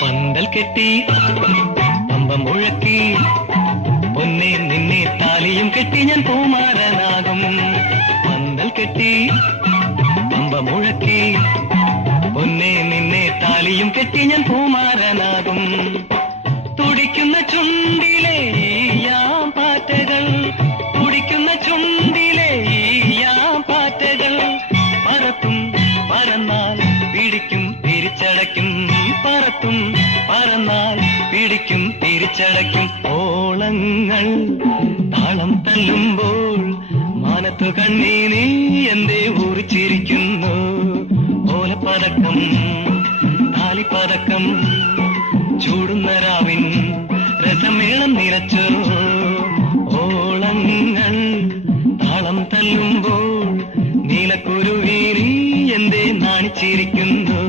പന്തൽ കെട്ടി പമ്പം മുഴക്കി പൊന്നെ നിന്നെ താലിയും കെട്ടി ഞാൻ പൂമാരനാകും. പന്തൽ കെട്ടി പമ്പം മുഴക്കി പൊന്നെ നിന്നെ താലിയും കെട്ടി ഞാൻ പൂമാരനാകും. തുടിക്കുന്ന ചുണ്ടിലെ പാറ്റകൾ, തുടിക്കുന്ന ചുണ്ടിലെ പാറ്റകൾ പറത്തും പറന്നാൽ പിടിക്കും തിരിച്ചടയ്ക്കും, പറത്തും പറന്നാൽ പിടിക്കും തിരിച്ചടയ്ക്കും. ഓളങ്ങൾ താളം തല്ലുമ്പോൾ മാനത്തു കണ്ണീ നീ എന്തേ ഊറിച്ചിരിക്കുന്നു. ഓലപ്പതക്കം താലിപ്പതക്കം ചൂടുന്ന രാവിൻ രസമേളം നിറച്ചു. ഓളങ്ങൾ താളം തല്ലുമ്പോൾ നീലക്കുരുവി നീ എന്തേ നാണിച്ചിരിക്കുന്നു.